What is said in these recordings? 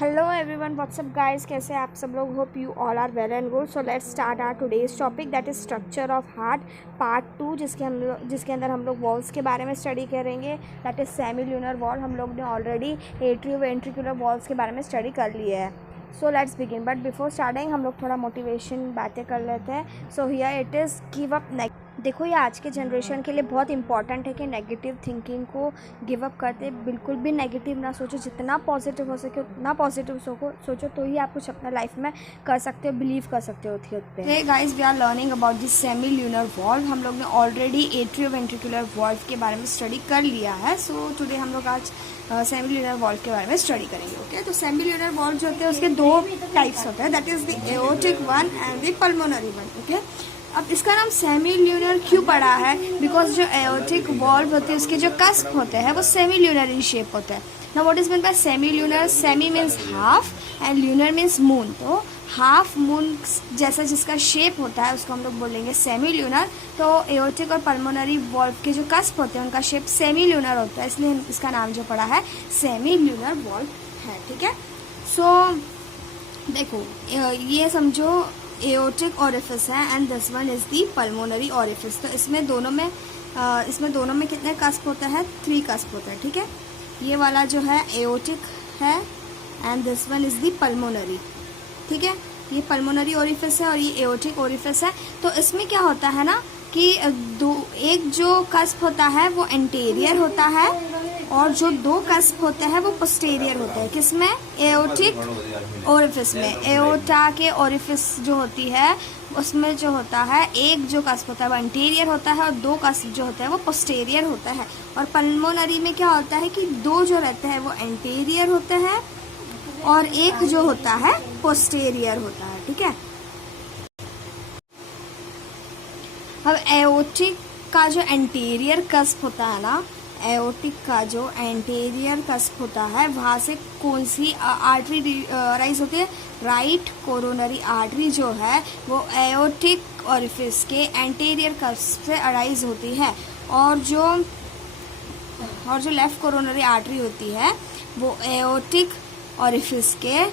Hello everyone, WhatsApp guys, कैसे आप सब लोग। Hope you all are well and good. So let's start our today's topic, that is structure of heart part 2, जिसके अंदर हम लोग वॉल्स के बारे में स्टडी करेंगे। That is semi lunar wall. हम लोग ने ऑलरेडी एट्रियो वेंट्रिकुलर वॉल्स के बारे में स्टडी कर लिया है। So let's begin, but before starting हम लोग थोड़ा मोटिवेशन बातें कर लेते हैं। So here it is give up. देखो, ये आज के जनरेशन के लिए बहुत इंपॉर्टेंट है कि नेगेटिव थिंकिंग को गिव अप करते बिल्कुल भी नेगेटिव ना सोचो। जितना पॉजिटिव हो सके उतना पॉजिटिव सोचो, तो ही आप कुछ अपना लाइफ में कर सकते हो, बिलीव कर सकते हो खुद पे। Hey guys, we are learning about this semi lunar valve. हम लोग ने ऑलरेडी एट्रियो वेंट्रिकुलर वॉल्व के बारे में स्टडी कर लिया है। सो टुडे हम लोग आज सेमी ल्यूनर वॉल्व के बारे में स्टडी करेंगे। ओके, तो सेमी ल्यूनर वॉल्व जो होते हैं उसके दो टाइप्स होते हैं, that is the aortic one and the pulmonary one. Okay, अब इसका नाम सेमी ल्यूनर क्यों पड़ा है? बिकॉज जो एओर्टिक वॉल्व होते हैं उसके जो कस्प होते हैं वो सेमी ल्यूनर इन शेप होते हैं। Now what is mean by semi lunar? Semi means half and lunar means moon. तो हाफ मून जैसा जिसका शेप होता है उसको हम लोग बोलेंगे सेमी ल्यूनर। तो एओर्टिक और पल्मोनरी वॉल्व के जो कस्प होते हैं उनका शेप सेमी ल्यूनर होता है, इसलिए इसका नाम जो पड़ा है सेमी ल्यूनर वॉल्व है। ठीक है, सो देखो ये समझो एओर्टिक ओरिफिस है and this one is the pulmonary orifice. तो इसमें दोनों में कितने कस्प होते हैं? 3 कस्प होते हैं। ठीक है, ये वाला जो है एओर्टिक है and this one is the pulmonary. ठीक है, ये पल्मोनरी ओरिफिस है और ये एओर्टिक ओरिफिस है। तो इसमें क्या होता है ना कि एक जो कस्प होता है वो एंटीरियर होता है और जो 2 कस्प होते हैं वो पोस्टीरियर होते हैं। किसमें? एओर्टिक ओरिफिस में। एओर्टा के ओरिफिस जो होती है उसमें जो होता है एक जो कस्प होता है वो एंटीरियर होता है और 2 कस्प जो होता है वो पोस्टीरियर होता है। और पल्मोनरी में क्या होता है कि 2 जो रहते हैं वो एंटीरियर होते हैं और एक जो होता है पोस्टीरियर होता है। ठीक है, अब एओर्टिक का जो एंटीरियर कस्प होता है ना, एओर्टिक का जो एंटीरियर कस्प होता है वहाँ से कौन सी आर्टरी राइज होती है? राइट कोरोनरी आर्टरी जो है वो एओर्टिक ओरिफिस के एंटीरियर कस्प से अराइज होती है। और जो लेफ्ट कोरोनरी आर्टरी होती है वो एओर्टिक ओरिफिस के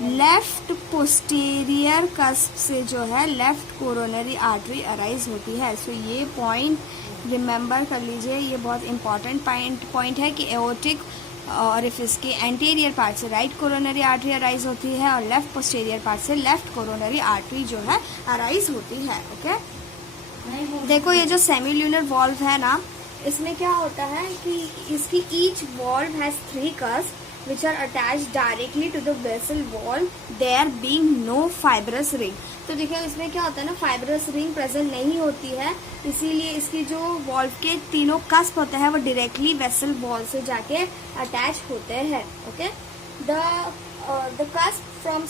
लेफ्ट पोस्टीरियर कस्प से जो है लेफ्ट कोरोनरी आर्टरी अराइज होती है। सो ये पॉइंट रिमेंबर कर लीजिए, ये बहुत इंपॉर्टेंट पॉइंट है कि एओर्टिक ओरिफिस के एंटीरियर पार्ट से राइट कोरोनरी आर्टरी अराइज होती है और लेफ्ट पोस्टीरियर पार्ट से लेफ्ट कोरोनरी आर्टरी जो है अराइज होती है। ओके, देखो ये जो सेमी ल्यूनर वॉल्व है ना, इसमें क्या होता है कि इसकी each valve has 3 cusp which are attached directly to the vessel wall, there being no fibrous ring। तो देखिए इसमें क्या होता है ना, फाइब्रस रिंग प्रेजेंट नहीं होती है, इसीलिए इसकी जो वॉल्व के तीनों कस्प होते हैं वो डायरेक्टली वेसल वॉल से जाके अटैच होते हैं। Okay, the cusp form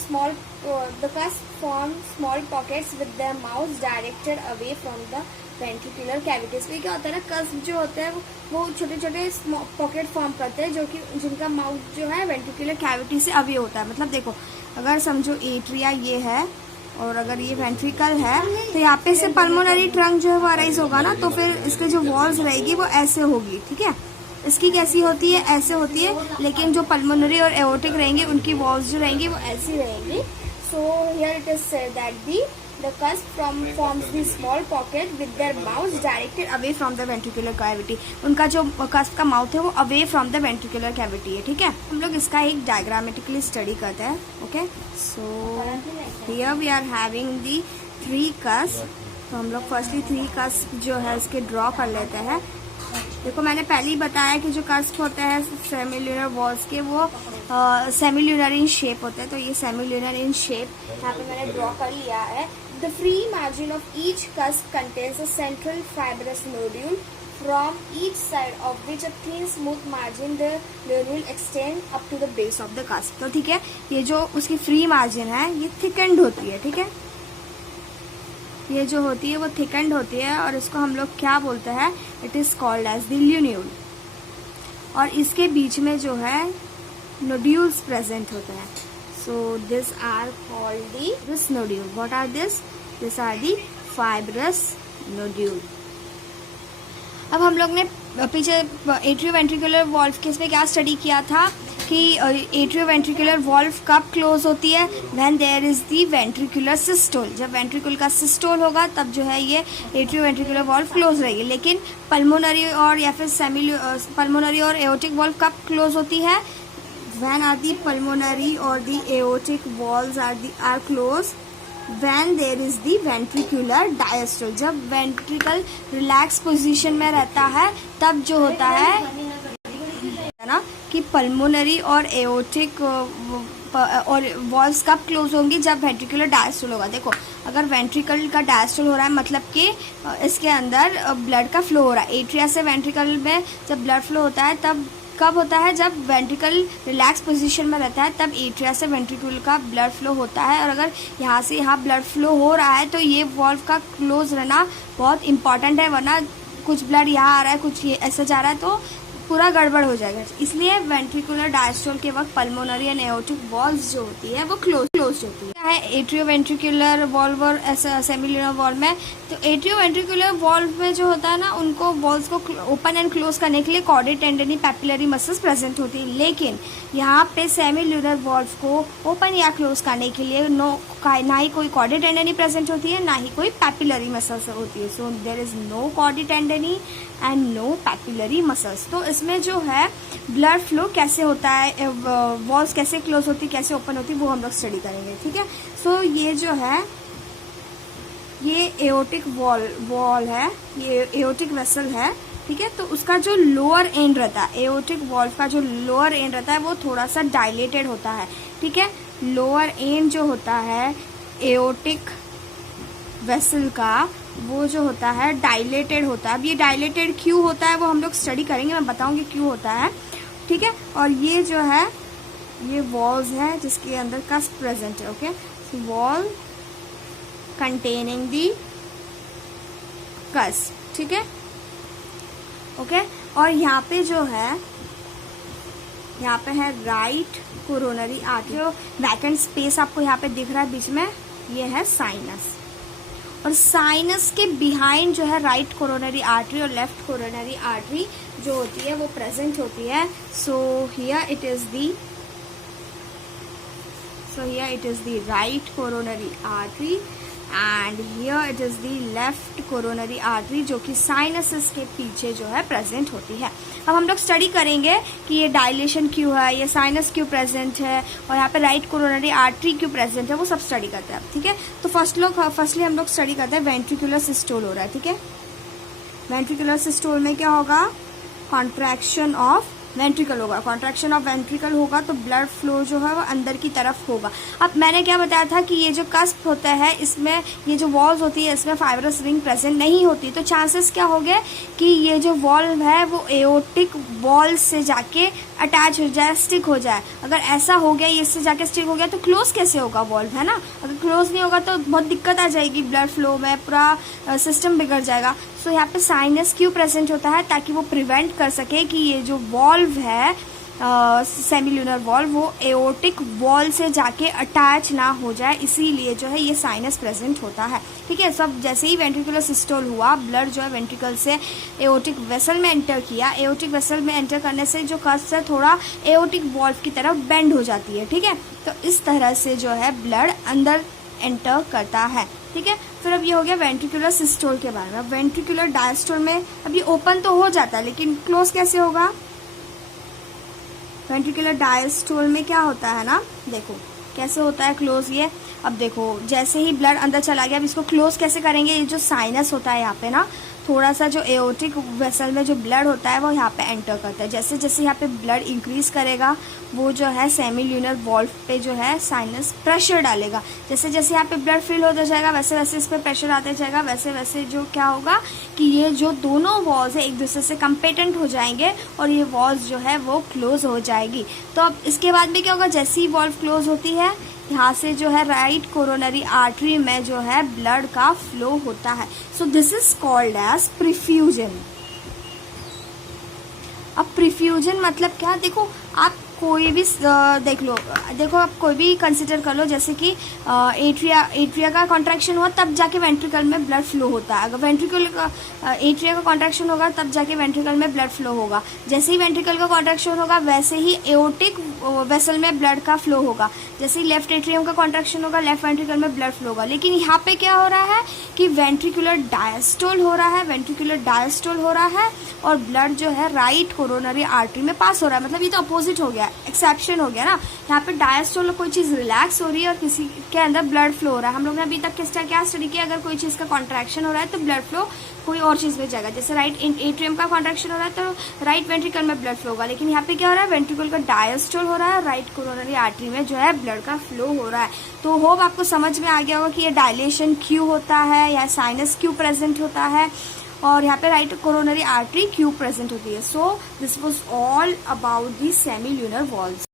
small pockets with their mouths directed away from the ventricular cavities. में क्या होता है ना, कस्प जो होते हैं वो छोटे छोटे पॉकेट फॉर्म करते हैं जो कि जिनका माउथ जो है वेंट्रिकुलर कैविटी से अवे होता है। मतलब देखो, अगर समझो एट्रिया ये है और अगर ये वेंट्रिकल है तो यहाँ पे से पल्मोनरी ट्रंक जो है वो अराइज होगा ना, तो फिर इसके जो वॉल्स रहेगी वो ऐसे होगी। ठीक है, इसकी कैसी होती है? ऐसे होती है, लेकिन जो पल्मोनरी और एओर्टिक रहेंगे उनकी वॉल्स जो रहेंगी वो ऐसी रहेंगी। So here it is said that the cusp forms the small pocket with their mouths directed away from the ventricular cavity। उनका जो cusp का माउथ है वो away from the ventricular cavity है। ठीक है, हम लोग इसका एक डायग्रामेटिकली स्टडी करते हैं। Okay, so here we are having the 3 cusp। तो हम लोग फर्स्टली 3 cusp जो है इसके ड्रॉ कर लेते हैं। देखो, मैंने पहले ही बताया कि जो कस्प होते हैं सेमी ल्यूनर वॉल्स के वो सेमी ल्यूनर इन शेप होते हैं। तो ये सेमी ल्यूनर इन शेप यहाँ पे मैंने ड्रॉ कर लिया है। The free margin of each cusp contains a central fibrous nodule from each side of which a thin smooth margin the nodule extend up to the base of the cusp। तो ठीक है, ये जो उसकी free margin है ये thickened होती है। ठीक है, ये जो होती है वो थिकेंड होती है और इसको हम लोग क्या बोलते हैं? It is called as the lunule. और इसके बीच में जो है नोड्यूल्स प्रेजेंट होते हैं। So these are called this nodule. What are this? These are the fibrous nodule. अब हम लोग ने पीछे एट्रियो वेंट्रिकुलर वॉल्व के इसमें क्या स्टडी किया था कि एट्रियोवेंट्रिकुलर वॉल्व कब क्लोज होती है, when there is the ventricular systole, जब वेंट्रिकल का सिस्टोल होगा तब जो है ये एट्रियोवेंट्रिकुलर वॉल्व क्लोज रहेगी। लेकिन पल्मोनरी और या फिर पल्मोनरी और एओर्टिक वॉल्व कब क्लोज होती है, व्हेन आर दी पल्मोनरी और the aortic valves are close when there is the ventricular diastole, जब वेंट्रिकल रिलैक्स पोजीशन में रहता है तब जो होता है ना कि पल्मोनरी और एओर्टिक और वॉल्व्स कब क्लोज होंगी, जब वेंट्रिकुलर डायस्टोल होगा। देखो अगर वेंट्रिकल का डायस्टोल हो रहा है मतलब कि इसके अंदर ब्लड का फ्लो हो रहा है। एट्रिया से वेंट्रिकल में जब ब्लड फ्लो होता है तब कब होता है, जब वेंट्रिकल रिलैक्स पोजीशन में रहता है तब एट्रिया से वेंट्रिकल का ब्लड फ्लो होता है। और अगर यहाँ से यहाँ ब्लड फ्लो हो रहा है तो ये वॉल्व का क्लोज रहना बहुत इंपॉर्टेंट है, वरना कुछ ब्लड यहाँ आ रहा है कुछ ये ऐसे जा रहा है तो पूरा गड़बड़ हो जाएगा। इसलिए वेंट्रिकुलर डायस्टोल के वक्त पल्मोनरी एंड एओर्टिक वॉल्व्स जो होती है वो क्लोज होती है। क्या है एट्रियोवेंट्रिकुलर वॉल्व और सेमिल्यूनर वॉल्व में, तो एट्रियोवेंट्रिकुलर वॉल्व में जो होता है ना उनको वॉल्व्स को ओपन एंड क्लोज करने के लिए corded tendineae papillary muscles present होती है। लेकिन यहाँ पे सेमिल्यूनर वॉल्व को ओपन या क्लोज करने के लिए ना ही कोई कॉर्डेड टेंडनी प्रेजेंट होती है ना ही कोई पैपिलरी मसल्स होती है। So there is no chordae tendineae and no papillary muscles. तो इसमें जो है ब्लड फ्लो कैसे होता है, वॉल्व्स कैसे क्लोज होती कैसे ओपन होती वो हम लोग स्टडी करेंगे। ठीक है, सो ये जो है ये एओर्टिक वॉल है, ये एओर्टिक वेसल है। ठीक है, तो उसका जो लोअर एंड रहता है, एओर्टिक वॉल्व का जो लोअर एंड रहता है वो थोड़ा सा डायलेटेड होता है। ठीक है, लोअर एंड जो होता है एओर्टिक वेसल का वो जो होता है डायलेटेड होता है। अब ये डायलेटेड क्यों होता है वो हम लोग स्टडी करेंगे, मैं बताऊंगी क्यों होता है। ठीक है, और ये जो है ये वॉल्स है जिसके अंदर कस्प प्रेजेंट है। ओके, वॉल कंटेनिंग दी कस्प। ठीक है, ओके, और यहाँ पे जो है यहाँ पे है राइट कोरोनरी आर्टरी, जो वैकेंट स्पेस आपको यहाँ पे दिख रहा है बीच में ये है साइनस, और साइनस के बिहाइंड जो है राइट कोरोनरी आर्टरी और लेफ्ट कोरोनरी आर्टरी जो होती है वो प्रेजेंट होती है। So here it is the right coronary artery and here it is the left coronary artery जो कि साइनसेस के पीछे जो है प्रेजेंट होती है। अब हम लोग स्टडी करेंगे कि ये डायलेशन क्यों है, ये साइनस क्यों प्रेजेंट है और यहाँ पे राइट कोरोनरी आर्टरी क्यों प्रेजेंट है, वो सब स्टडी करते हैं। ठीक है, तो फर्स्टली हम लोग स्टडी करते हैं वेंट्रिकुलर सिस्टोल हो रहा है। ठीक है, वेंट्रिकुलर सिस्टोल में क्या होगा, कॉन्ट्रैक्शन ऑफ वेंट्रिकल होगा। कॉन्ट्रैक्शन ऑफ वेंट्रिकल होगा तो ब्लड फ्लो जो है वो अंदर की तरफ होगा। अब मैंने क्या बताया था कि ये जो कस्प होता है इसमें ये जो वॉल्व होती है इसमें फाइब्रस रिंग प्रेजेंट नहीं होती, तो चांसेस क्या हो गए कि ये जो वॉल्व है वो एओर्टिक वॉल से जाके अटैच हो जाए, स्टिक हो जाए। अगर ऐसा हो गया, ये इससे जाके स्टिक हो गया तो क्लोज कैसे होगा वॉल्व, है ना। अगर क्लोज नहीं होगा तो बहुत दिक्कत आ जाएगी ब्लड फ्लो में, पूरा सिस्टम बिगड़ जाएगा। सो यहाँ पे साइनस क्यों प्रेजेंट होता है, ताकि वो प्रिवेंट कर सके कि ये जो वॉल्व है सेमिल्यूनर वॉल्व वो एओर्टिक वॉल से जाके अटैच ना हो जाए, इसीलिए जो है ये साइनस प्रेजेंट होता है। ठीक है, सब जैसे ही वेंट्रिकुलर सिस्टोल हुआ ब्लड जो है वेंट्रिकल से एओर्टिक वेसल में एंटर किया, एओर्टिक वेसल में एंटर करने से जो कस्प है थोड़ा एओर्टिक वॉल्व की तरफ बेंड हो जाती है। ठीक है, तो इस तरह से जो है ब्लड अंदर एंटर करता है। ठीक है, फिर अब ये हो गया वेंट्रिकुलर सिस्टोल के बारे में। वेंट्रिकुलर डायस्टोल में अब ये ओपन तो हो जाता है लेकिन क्लोज कैसे होगा, वेंट्रिकुलर डायस्टोल में क्या होता है ना, देखो कैसे होता है क्लोज ये। अब देखो जैसे ही ब्लड अंदर चला गया, अब इसको क्लोज कैसे करेंगे, ये जो साइनस होता है यहाँ पे ना थोड़ा सा जो एओर्टिक वेसल में जो ब्लड होता है वो यहाँ पे एंटर करता है। जैसे जैसे यहाँ पे ब्लड इंक्रीज करेगा वो जो है सेमिल्यूनर वॉल्व पे जो है साइनस प्रेशर डालेगा। जैसे जैसे यहाँ पे ब्लड फिल होता जाएगा वैसे वैसे इस पर प्रेशर आते जाएगा, वैसे वैसे जो क्या होगा कि ये जो दोनों वॉल्स है एक दूसरे से कंपेटेंट हो जाएंगे और ये वॉल्स जो है वो क्लोज हो जाएगी। तो अब इसके बाद में क्या होगा, जैसे ही वॉल्व क्लोज होती है यहाँ से जो है राइट कोरोनरी आर्टरी में जो है ब्लड का फ्लो होता है। So this is called as perfusion. अब प्रीफ्यूजन मतलब क्या, देखो आप कोई भी देख लो, देखो आप कोई भी कंसिडर कर लो, जैसे कि एट्रिया का कॉन्ट्रैक्शन हुआ तब जाके वेंट्रिकल में ब्लड फ्लो होता है। अगर वेंट्रिकल का एट्रिया का कॉन्ट्रैक्शन होगा तब जाके वेंट्रिकल में ब्लड फ्लो होगा। जैसे ही वेंट्रिकल का कॉन्ट्रैक्शन होगा वैसे ही एओर्टिक वेसल में ब्लड का फ्लो होगा। जैसे लेफ्ट एट्रियम का कॉन्ट्रैक्शन होगा, लेफ्ट वेंट्रिकल में ब्लड फ्लो होगा। लेकिन यहाँ पे क्या हो रहा है कि वेंट्रिकुलर डायस्टोल हो रहा है, वेंट्रिकुलर डायस्टोल हो रहा है और ब्लड जो है राइट कोरोनरी आर्टरी में पास हो रहा है। मतलब ये तो अपोजिट हो गया, एक्सेप्शन हो गया ना। यहाँ पे डायस्टोल कोई चीज़ रिलैक्स हो रही है और किसी के अंदर ब्लड फ्लो हो रहा है। हम लोग ने अभी तक क्या स्टडी किया, अगर कोई चीज़ का कॉन्ट्रैक्शन हो रहा है तो ब्लड फ्लो कोई और चीज़ में जाएगा। जैसे राइट एट्रियम का कॉन्ट्रैक्शन हो रहा है तो राइट वेंट्रिकल में ब्लड फ्लो होगा। लेकिन यहाँ पे क्या हो रहा है, वेंट्रिकल का डायस्टोल हो रहा है, राइट कोरोनरी आर्टरी में जो है ब्लड का फ्लो हो रहा है। तो होप आपको समझ में आ गया होगा कि ये डायलेशन क्यों होता है या साइनस क्यों प्रेजेंट होता है और यहाँ पे राइट कोरोनरी आर्टरी क्यों प्रेजेंट होती है। So this was all about the semi lunar walls.